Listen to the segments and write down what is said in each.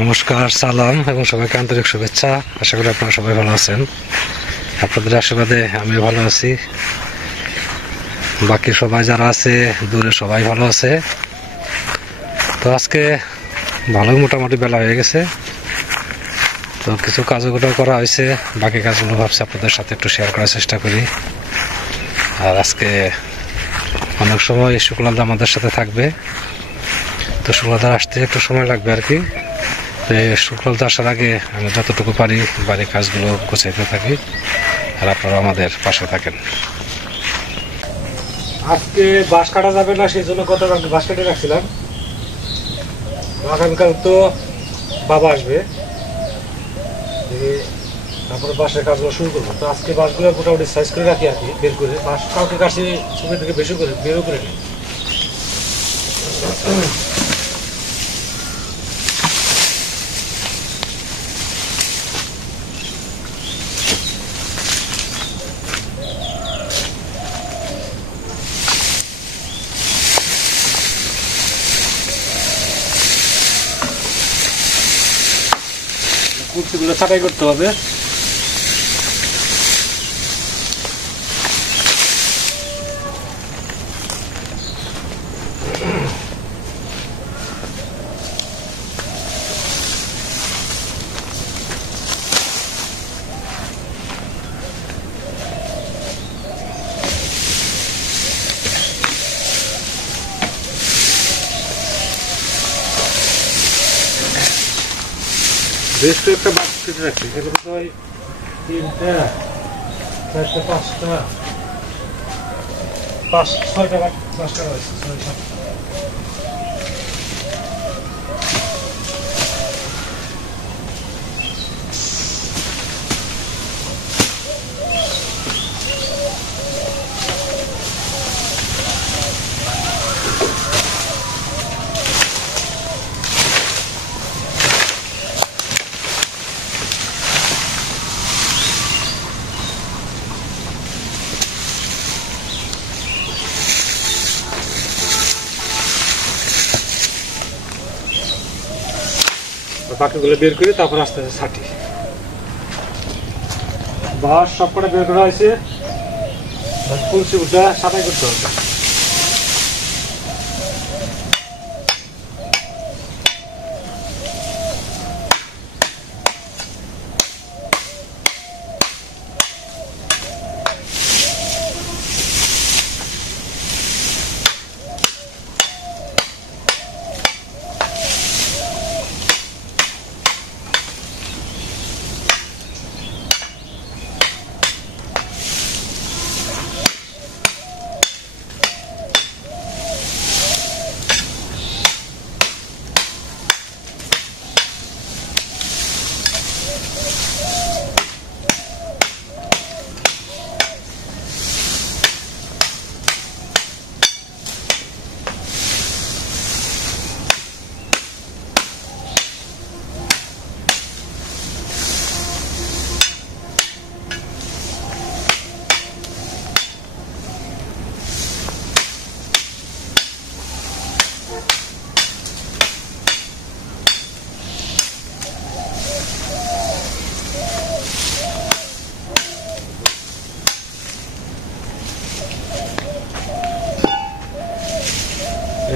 নমস্কার, সালাম এবং সবাইকে আন্তরিক শুভেচ্ছা। আশা করি আপনারা সবাই ভালো আছেন। আপনাদের আশীর্বাদে আমি ভালো আছি, বাকি সবাই যারা আছে দূরে সবাই ভালো আছে। তো আজকে ভালোই মোটামুটি বেলা হয়ে গেছে, তো কিছু কাজগুলো করা হয়েছে, বাকি কাজগুলো ভাবছি আপনাদের সাথে একটু শেয়ার করার চেষ্টা করি। আর আজকে অনেক সময় শুক্লাদা আমাদের সাথে থাকবে, তো শুক্লাদা আসতে একটু সময় লাগবে আর কি। শুক্লাদা আসার আগে আমি যতটুকু পারি বাড়ির কাজগুলো গোছাইতে থাকি, আর আপনারা আমাদের পাশে থাকেন। আজকে বাঁশ কাটা যাবে না, সেই জন্য গতকাল বাঁশ কেটে রাখছিলাম। আগামীকাল তো বাবা আসবে, তারপরে বাঁশের কাজগুলো শুরু করবো। তো আজকে বাঁশগুলো মোটামুটি সাইজ করে রাখি আর কি, বের করে বাঁশ কাউকে কাছে ছবি থেকে বেশি করে বেরও করে নিই। কুর্তিগুলো ছাঁটাই করতে হবে। বেশ কয়েকটা বাক্স কেটে রাখছি, সেগুলো তো 3টা 4টা 5টা 5-6টা বাক্স করা হয়েছে, 6-7টা। বাকিগুলো বের করে তারপর আস্তে আস্তে ছাটি। বাঁশ সবকটা বের করা হয়েছে, কুলসিগুলো ছাঁটাই করতে হবে।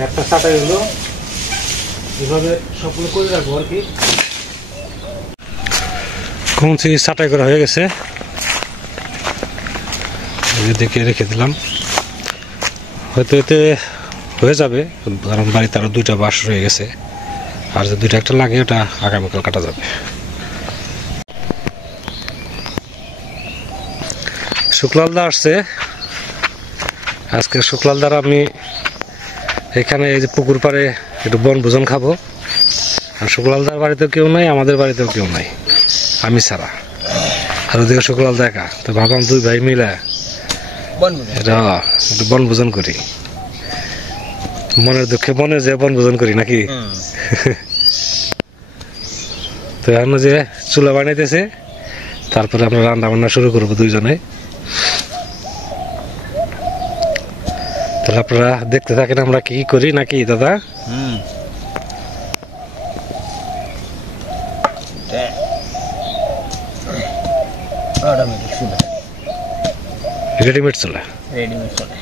একটা ছাঁটাই হলো, এভাবে সবগুলো করে রাখবো আর কি। কুঞ্চি ছাঁটাই করা হয়ে গেছে, এদিকে রেখে দিলাম। হয়তো এতে হয়ে যাবে, কারণ বাড়িতে আরো 2টা বাঁশ রয়ে গেছে, আর যে 2টা একটা লাগে ওটা আগামীকাল কাটা যাবে। শুক্লালদা আসছে আজকে। শুক্লালদার আমি এখানে এই যে পুকুর পাড়ে একটু বনভোজন খাবো। আর শুক্লালদার বাড়িতেও কেউ নাই, আমাদের বাড়িতেও কেউ নাই, আমি ছাড়া। আর ওদিকে শুক্লালদা একা, তো ভাবলাম 2 ভাই মিলে এটা একটু বনভোজন করি। মনের দুঃখে মনে যে বনভোজন করি নাকি। তো এখন যে চুলা বানাইতেছে, তারপরে আমরা রান্না বান্না শুরু করবো 2 জনে। তাহলে আপনারা দেখতে থাকেন আমরা কি করি নাকি দাদা। অটোমেটিক চুলা, রেডিমেড চলে। রেডিমেড চলে।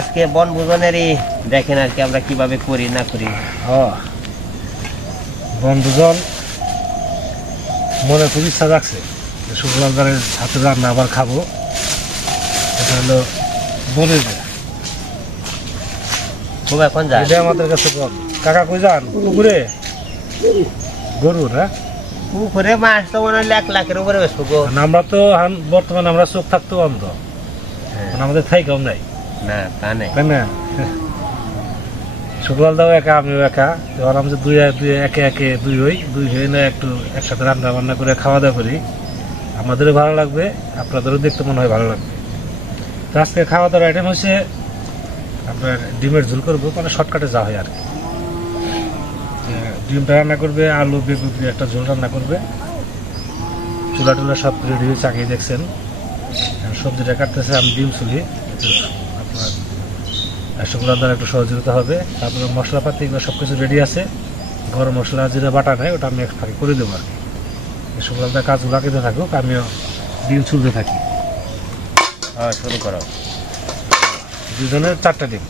আজকে বনভোজনেরই দেখেন আর কি আমরা কিভাবে করি না করি। বনভোজন মনে খুব ইচ্ছা যাচ্ছে, শুক্লালদারের হাতে রান্না আবার খাবো। এটা হলো বনে খুব এখন যায় এটা আমাদের কাছে বল। কাকা কই যান? পুকুরে গরু না পুকুরে মাছ তো মনে হয় 1 লাখের উপরে বেসবো গো। আমরা তো বর্তমানে আমরা চোখ থাকতো অন্ধ, আমাদের থাই কম নাই না তা নেই, তাই না? শুক্লাল দাও একা, আমিও একা, এবার আমি দুই একে একে দুই হই না, একটু একসাথে রান্না বান্না করে খাওয়া দাওয়া করি, আমাদেরও ভালো লাগবে, আপনাদেরও দেখতে মনে হয় ভালো লাগবে। তো আজকে খাওয়া দাওয়ার আইটেম হচ্ছে আপনার ডিমের ঝোল করবো, মানে শর্টকাটে যা হয় আর কি। ডিমটা রান্না করবে, আলু বেগুন দিয়ে একটা ঝোল রান্না করবে, চুলা টুলা সব রেডি হয়ে চাকিয়ে দেখছেন। সবজিটা কাটতেছে, আমি ডিম চুলি আপনার শুকনো দ্বারা একটু সহযোগিতা হবে। তারপরে মশলাপাতি এগুলো সব কিছু রেডি আছে, গরম মশলা যেটা বাটা নেয় ওটা আমি এক ফাঁকে করে দেবো আর কি। শুকনো দ্বারা কাজগুলো আঁকিতে থাকুক, আমিও ডিম চুলতে থাকি। শুরু করো। দুজনের 4টা ডিম।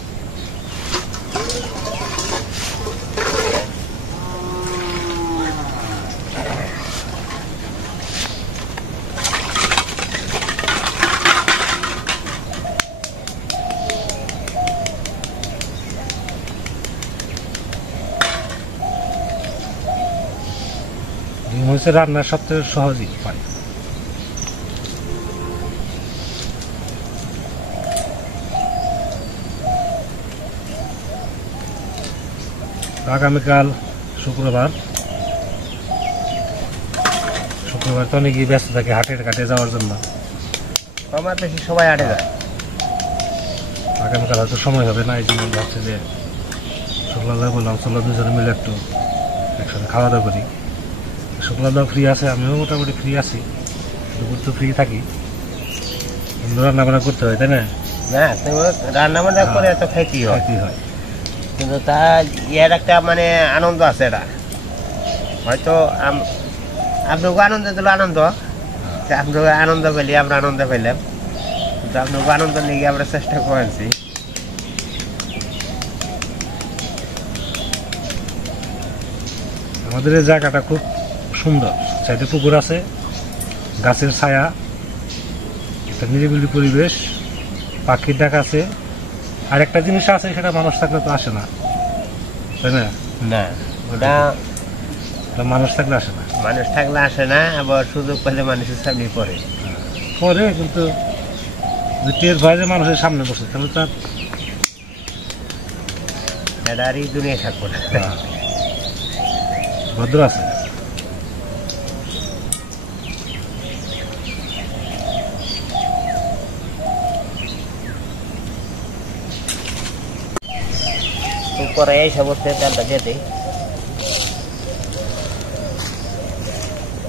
ডিম হচ্ছে রান্নার সবথেকে সহজই উপায়। আগামীকাল শুক্রবার তো অনেকই ব্যস্ত থাকে হাটের ঘাটে যাওয়ার জন্য, আমার বেশি সবাই আটে যায়। আগামীকাল হয়তো সময় হবে না, এই জন্য ভাবছি যে শুক্লাদা বললাম চলো দুজনে মিলে একটু একসাথে খাওয়া দাওয়া করি। শুক্লাদাও ফ্রি আছে, আমিও মোটামুটি ফ্রি আছি, দুপুর তো ফ্রি থাকি, কিন্তু রান্না বান্না করতে হয় তাই না? না রান্না বান্না করে এত খাইতেই হয়, কিন্তু তা ইয়ার একটা মানে আনন্দ আছে। এটা হয়তো আপনাকে আনন্দ দিল আনন্দ, আপনাকে আনন্দ পেলে আমরা আনন্দ পেলাম, কিন্তু আপনাকে আনন্দ নিয়ে আমরা চেষ্টা করেছি। আমাদের এই জায়গাটা খুব সুন্দর, সাইডে পুকুর আছে, গাছের ছায়া, একটা নিরিবিলি পরিবেশ, পাখির ডাক আছে। আর একটা জিনিস আছে, সেটা মানুষ থাকলে তো আসে না, তাই না? না ওটা মানুষ থাকলে আসে না, মানুষ থাকলে আসে না, আবার সুযোগ পেলে মানুষের সামনে পড়ে কিন্তু টের ভয় যে মানুষের সামনে বসে, তাহলে তার এটা আর এই দুনিয়া থাকবো না। ভদ্র আছে। পরে এই সমস্ত তেলটা দিয়ে দিই,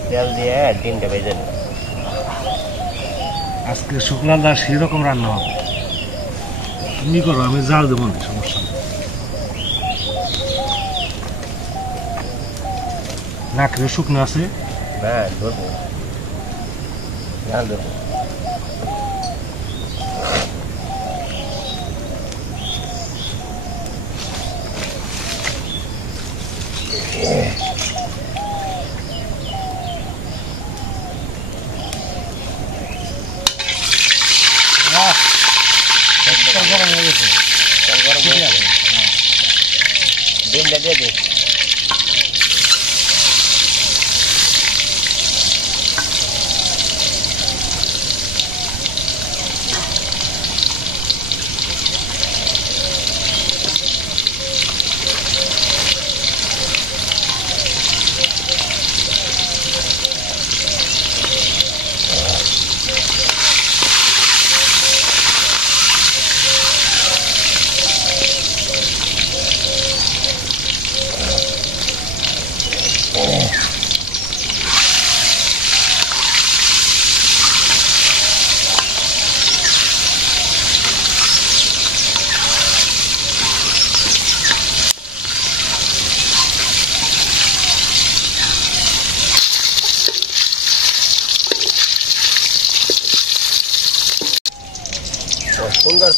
তেল দিয়ে 3টে ভেজে নিই। আজকে শুক্লাদা সেরকম রান্না হবে, তুমি করো, আমি জাল দেবো না, সমস্যা নেই। নাকের শুকনো আছে, হ্যাঁ ধরবো, জাল দেবো। ডিমটা দিয়ে দিই।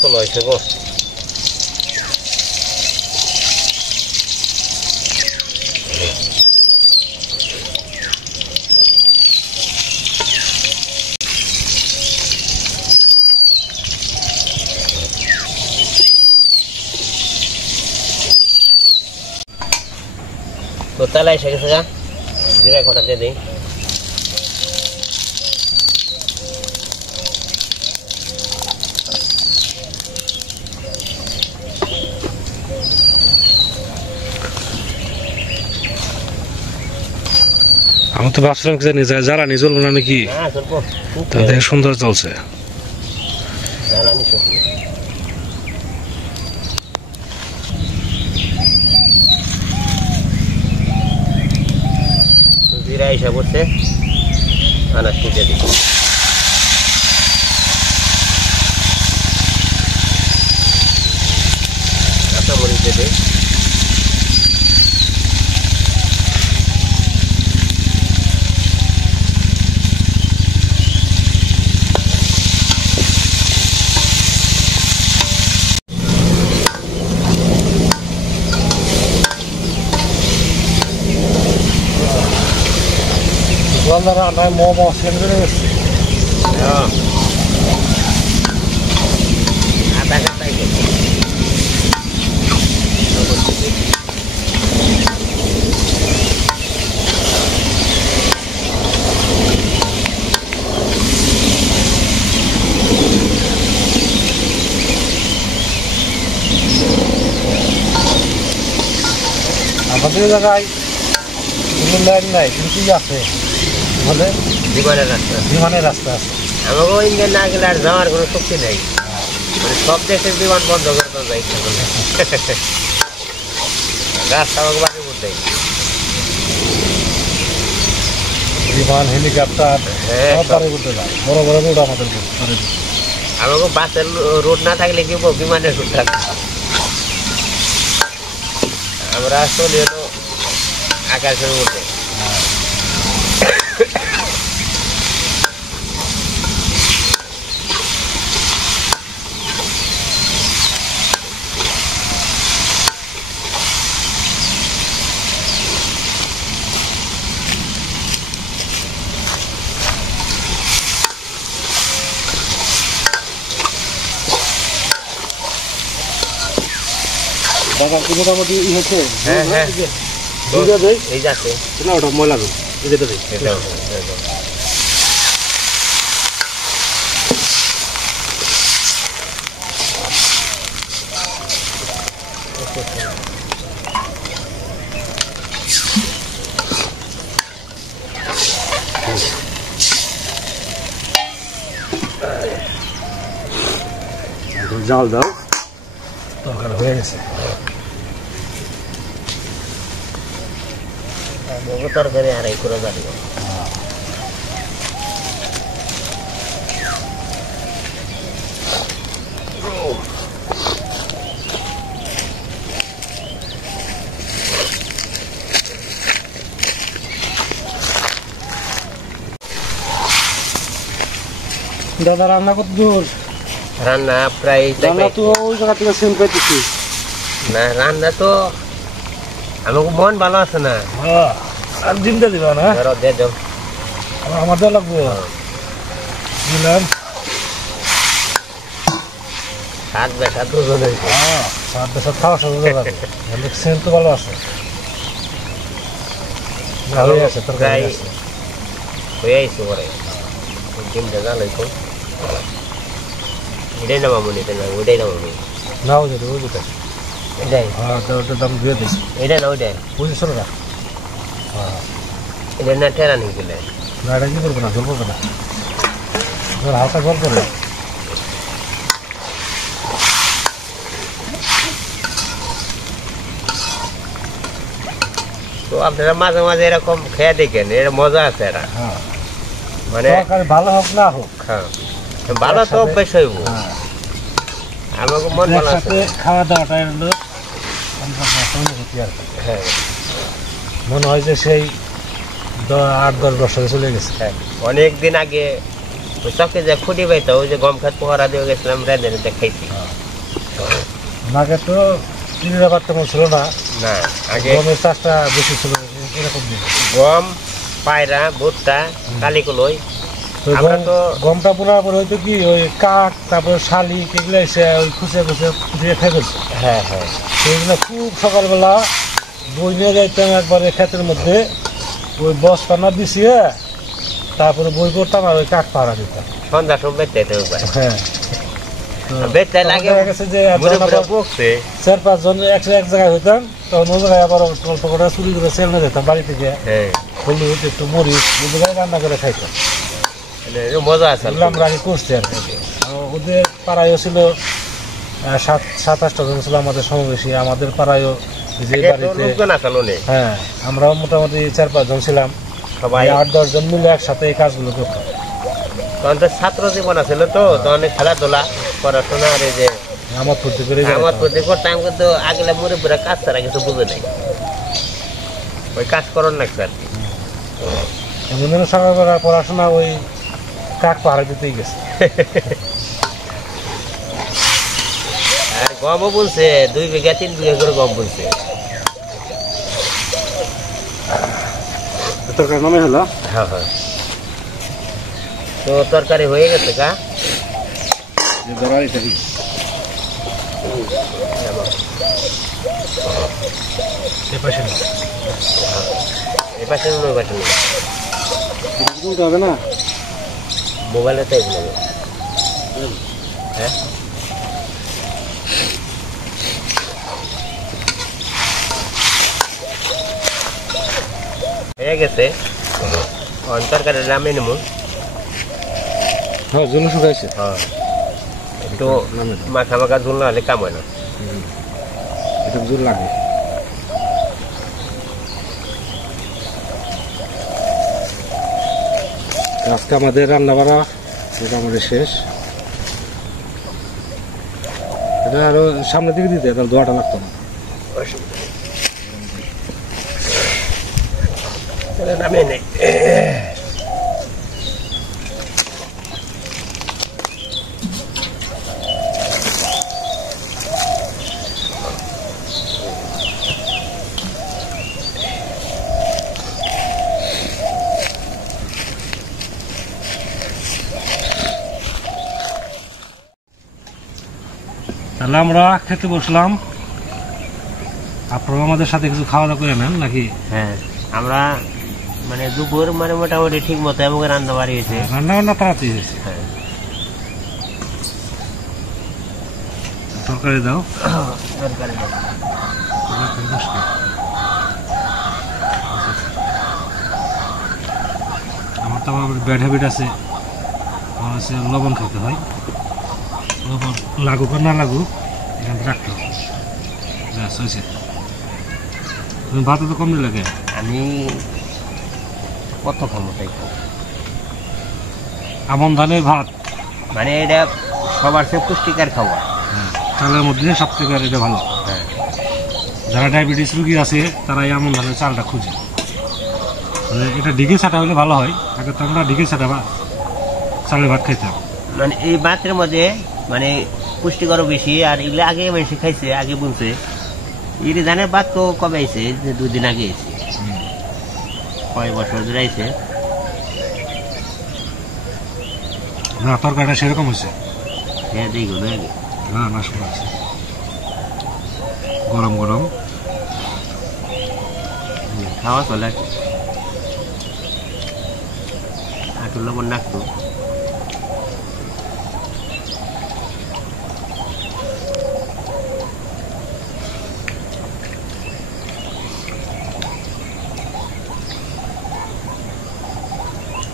আসল হয়েছে গো। তো তাহলে এসে গেছে গা, জিরা কটা দিয়ে দিই। আমি তো ভাবছিলাম যে জ্বালানি জ্বলবো না নাকি, হ্যাঁ চলবো, তো দেখে সুন্দর চলছে। জ্বালানি শুকনো। জিরা এসে পড়ছে, আনাজ কুচে দিই। কাঁচামরিচ দিয়ে দিই। আধা ঘন্টায় আমাদের জায়গায় কোনো লাইন নাই, কিন্তু আছে আমাদের বিমানের রাস্তা। বিমানের রাস্তা আছে। আমাকেও ইন্ডিয়ান না গেলে আর যাওয়ার কোনো শক্তি নেই, মানে সব দেশের বিমান বন্ধ করে দেওয়া যায় ইচ্ছা করলে। রাস্তা আমাকে বাকি করতে বিমান, হেলিকপ্টার হ্যাঁ, সব পারে করতে যায়, বড় বড় রোড আমাদের পারে। আমাকে বাসের রুট না থাকলে কি বিমানের রুট থাকবে। আমরা চলি হলো আকাশের মধ্যে। দাদা কি মোটামুটি ই হচ্ছে? হ্যাঁ হ্যাঁ, দুইটা দেয় এই যাচ্ছে না, ওটা ময়লা দেয়, যেটা দেয় এটাও। জাল দাও, তরকারি হয়ে গেছে। তরকারি আড়াই করে যাবে। দাদা রান্না কত দূর? রান্না প্রায় রান্না তো ওই জায়গা থেকে সেম পাইতেছি না, রান্না তো আমাকে মন ভালো আছে না। আর ডিমটা দিবা না? ধরো দিয়ে দাও। আমার দেওয়া লাগবো, দিলাম। সাত বেসা দুজন হয়েছে। সাত বেসা খাওয়া শুরু করে যাবে, সেম তো ভালো আছে, ভালোই আছে, তরকারি আছে। হয়ে আইসো পরে ডিমটা জ্বালাইছো, এটাই না মামুনি, এটা না ওইটাই না মামুনি, না ওই যেটা ওই যেটা এটাই। হ্যাঁ, ওটার দাম দিয়ে দিই, এটা না ওইটাই, বুঝেছো না? হ্যাঁ, এটা না টেরা নিয়ে গেলে না এটা কি করবে না, জল করবে না, হালকা জল করবে। তো আপনারা মাঝে মাঝে এরকম খেয়ে দেখেন, এর মজা আছে এরা। হ্যাঁ, মানে তরকারি ভালো হোক না হোক, হ্যাঁ, ভালো তো অভ্যেস হইব। আমাকে মন ভালো আছে। একসাথে খাওয়া দাওয়াটা হলো অনুভূতি আর কি। হ্যাঁ মনে হয় যে সেই 8-10 বছরে চলে গেছে। হ্যাঁ, অনেক দিন আগে ওই চকে যে খুঁটি পাইতো, ওই যে গম খাত পোহারা দিয়ে গেছিলাম, রেঁধে রেঁধে খাইছি। আগে তো চিনির আবার তেমন ছিল না, না আগে গমের চাষটা বেশি ছিল এরকম দিন। গম, পায়রা, ভুট্টা, কালিকলই। তো আমরা তো গমটা পোড়ার পরে হয়তো কি ওই কাক, তারপরে শালিক এগুলো এসে ওই খুঁচে খুঁচিয়ে খাই ফেলছে। হ্যাঁ হ্যাঁ সেইগুলো খুব সকালবেলা বই নিয়ে যাইতাম একবারে ক্ষেতের মধ্যে, ওই বস্তা না বিছিয়ে তারপরে বই করতাম আর ওই কাক পাহারা দিতাম। সন্ধ্যা সময় বেচতে যেতে হবে। হ্যাঁ, বেচতে লাগে দেখা গেছে যে ঘুরে ঘুরে বকছে। 4-5 জন এক জায়গায় হইতাম, তখন ওই জায়গায় আবার অল্প করে চুরি করে সেল নিয়ে যেতাম বাড়ি থেকে, হ্যাঁ হলুদ একটু মরিচ ওই জায়গায় রান্না করে খাইতাম। মানে মজা আছে। এগুলো আমরা আগে করছি আর কি। আর ওদের পাড়ায়ও ছিল 7-8টা জন ছিল আমাদের সমাবেশী। আমাদের পাড়ায়ও যে বাড়িতে, লোকজন আসলো নেই, হ্যাঁ আমরাও মোটামুটি 4-5 জন ছিলাম, সবাই 8-10 জন মিলে একসাথে এই কাজগুলো করতাম। তখন তো ছাত্র জীবন আছিল, তো তখন খেলাধুলা, পড়াশোনা, আর এই যে আমার ফুর্তি করে আমার প্রতি করতাম। কিন্তু আগলে মরে পুরা কাজ ছাড়া কিছু বুঝে নাই, ওই কাজ করন লাগছে আর কি। এমন সকালবেলা পড়াশোনা ওই কাক পাহারা দিতেই গেছে। আর গমও বলছে 2 বিঘা 3 বিঘা করে গম বলছে। তরকারি নামে হলো। হ্যাঁ হ্যাঁ, তো তরকারি হয়ে গেছে গা। এই পাশে এই পাশে ওই পাশে বলতে হবে না, মোবাইলে তাই বলবে। হ্যাঁ হয়ে গেছে, তরকারি নামে নেব। হ্যাঁ জল শুকাইছে। হ্যাঁ, একটু মাখা মাখা ঝোল না হলে কাম হয় না। এটা জোর লাগে। আজকে আমাদের রান্না বাড়া মোটামুটি শেষ। এটা আরো সামনের দিকে দিতে তাহলে ধোয়াটা লাগতো না। নামে নেই। তাহলে আমরা খেতে বসলাম, আপনারা আমাদের সাথে কিছু খাওয়া দাওয়া করে নেন নাকি? হ্যাঁ, আমরা মানে দুপুর মানে মোটামুটি ঠিক মতো আমাকে রান্না বাড়ি হয়েছে। রান্না বান্না তাড়াতাড়ি হয়েছে। হ্যাঁ, তরকারি দাও। তরকারি দাও। আমার তো আবার ব্যাড হ্যাবিট আছে, আমার হচ্ছে লবণ খেতে হয়। লবণ লাগুক আর না লাগুক এখানে রাখতে হবে। ব্যাস হয়েছে। তুমি ভাত তো কম লাগে। আমি কত ক্ষমতাই খাবো, আমন ধানের ভাত, মানে এটা সবার চেয়ে পুষ্টিকর খাবার। চালের মধ্যে সব থেকে এটা ভালো। হ্যাঁ, যারা ডায়াবেটিস রোগী আছে তারা এই আমন ধানের চালটা খুঁজে, মানে এটা ডিগে ছাটা হলে ভালো হয়। আগে তো আমরা ডিগে ছাটা বা চালের ভাত খাইতাম। মানে এই ভাতের মধ্যে মানে পুষ্টিকরও বেশি। আর এগুলো আগে বেশি খাইছে, আগে বলছে এই ধানের ভাত তো কবে আইছে, 2 দিন আগে আইছে, কয় বছর ধরে আইছে। না তরকারিটা সেরকম হয়েছে। হ্যাঁ, দেখুন আগে না না শোনা আছে গরম গরম খাওয়া চলে। আটুর লবণ রাখতো।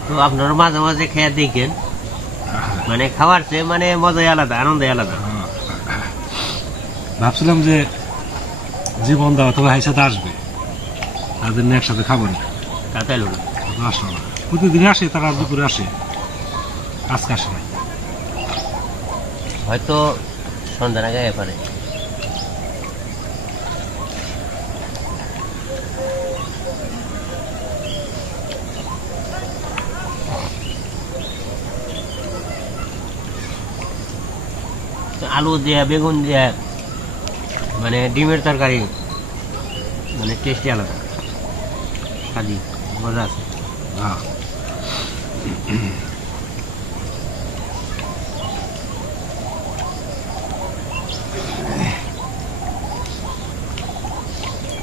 তো আপনারা মাঝে মাঝে খেয়ে দেখেন, মানে খাওয়ার চেয়ে মানে মজাই আলাদা, আনন্দই আলাদা। ভাবছিলাম যে জীবন দাও তবে হাইসাতে আসবে, তাদের নিয়ে একসাথে খাবো না, তাতে এলো না। আসলো না। প্রতিদিন আসে, তারা দুপুরে আসে, আজকে আসে না। হয়তো সন্ধ্যার আগে পারে। আলু দিয়ে, বেগুন দিয়ে, মানে ডিমের তরকারি মানে টেস্টই আলাদা, স্বাদি মজা আছে। হ্যাঁ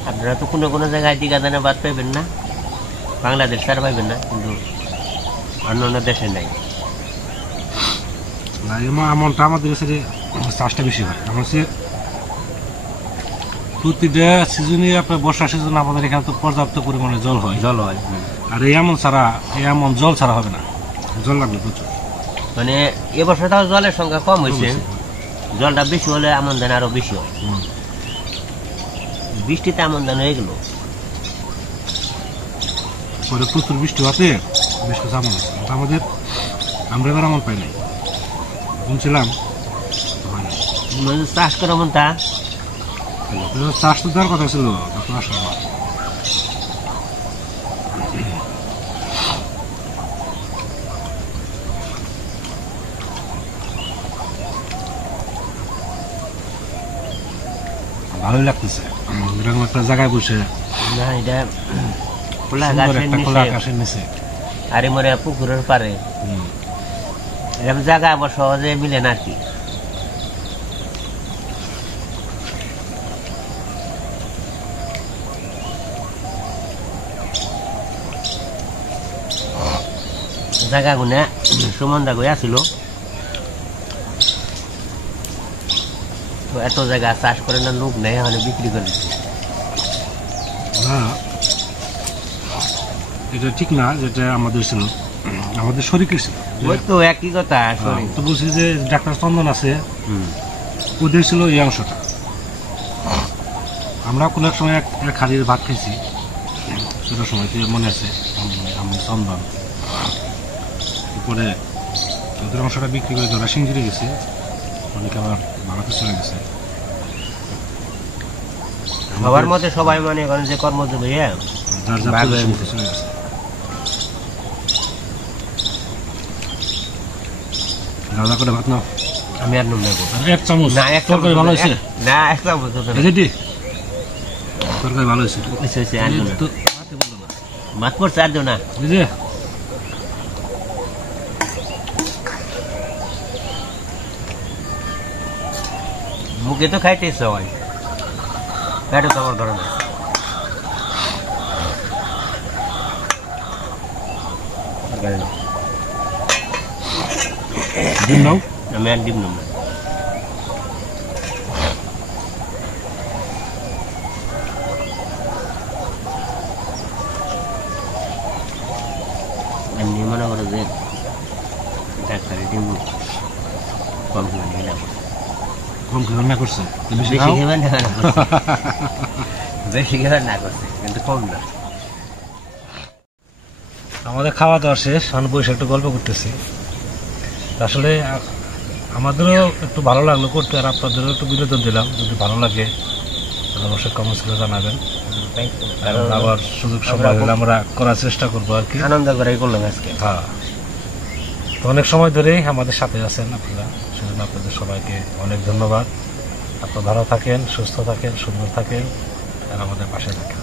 আপনারা তো কোনো কোনো জায়গায় দিঘা দানা বাদ পাইবেন না, বাংলাদেশ আর পাইবেন না, কিন্তু অন্য অন্য দেশে নাই। না এমনটা আমাদের কাছে চাষটা বেশি হয়। আমার হচ্ছে প্রতিটা সিজনে আপনার বর্ষা সিজন আমাদের এখানে তো পর্যাপ্ত পরিমাণে জল হয়। আর এমন জল ছাড়া হবে না, জল লাগবে প্রচুর। মানে এবছর তাও জলের সংখ্যা কম হয়েছে, জলটা বেশি হলে আমন ধান আরো বেশি হয়। বৃষ্টিতে আমন ধান হয়ে গেল, পরে প্রচুর বৃষ্টি হতে বেশ কিছু আমন আছে। আমাদের আমরা এবার আমন পাই নাই, শুনছিলাম চাষ করে মন তা চাষ তো দেওয়ার কথা ছিল, তখন আসলে না। ভালোই লাগতেছে এরকম একটা জায়গায় বসে, না এটা খোলা সুন্দর একটা খোলা আকাশের আকাশের নিচে, আরে মরে পুকুরের পারে এরকম জায়গা আবার সহজে মিলে না আর কি। জায়গা গুনে সুমন্দা গই আসিল, তো এত জায়গা চাষ করে না লোক নেই, মানে বিক্রি করে দিচ্ছে। না এটা ঠিক না, যেটা আমাদের ছিল আমাদের শরীরের ছিল, ওই তো একই কথা। তো বলছি যে ডাক্তার চন্দন আছে ওদের ছিল এই অংশটা। আমরা কোনো এক সময় এক হাড়ির ভাত খেয়েছি, সেটার সময় মনে আছে আমি চন্দন, পরে ওদের অংশটা বিক্রি করে ধরা সিঞ্জিরে গেছে, অনেকে আবার ভারতে চলে গেছে। সবার মতে সবাই মনে করেন যে কর্মজীবী যার যার পরিস্থিতি চলে গেছে। দাদা করে ভাত নাও, আমি আর নুন নেবো এক চামচ। না, এক তরকারি ভালো হয়েছে, না এক চামচ তরকারি ভালো হয়েছে। মাছ পড়ছে আর না বুঝলে মুখে তো খাইতে সবাই, পেটে তো আমার ধরে না। ডিম নাও, আমি আর ডিম নেব না। এমনি মনে করো যে ডাক্তারের ডিম কম খেয়ে নিলাম, কম খেয়ে না করছে, বেশি খেয়ে না বেশি খেয়ে না করছে, কিন্তু কম না। আমাদের খাওয়া দাওয়া শেষ, আমি বসে একটু গল্প করতেছি। আসলে আমাদেরও একটু ভালো লাগলো করতে, আর আপনাদেরও একটু বিনোদন দিলাম। যদি ভালো লাগে তাহলে অবশ্যই কমেন্টস করে জানাবেন, আবার সুযোগ সময় হলে আমরা করার চেষ্টা করবো আর কি। আনন্দ করে করলাম আজকে। হ্যাঁ, তো অনেক সময় ধরেই আমাদের সাথে আছেন আপনারা, সেজন্য আপনাদের সবাইকে অনেক ধন্যবাদ। আপনারা ভালো থাকেন, সুস্থ থাকেন, সুন্দর থাকেন, আর আমাদের পাশে থাকেন।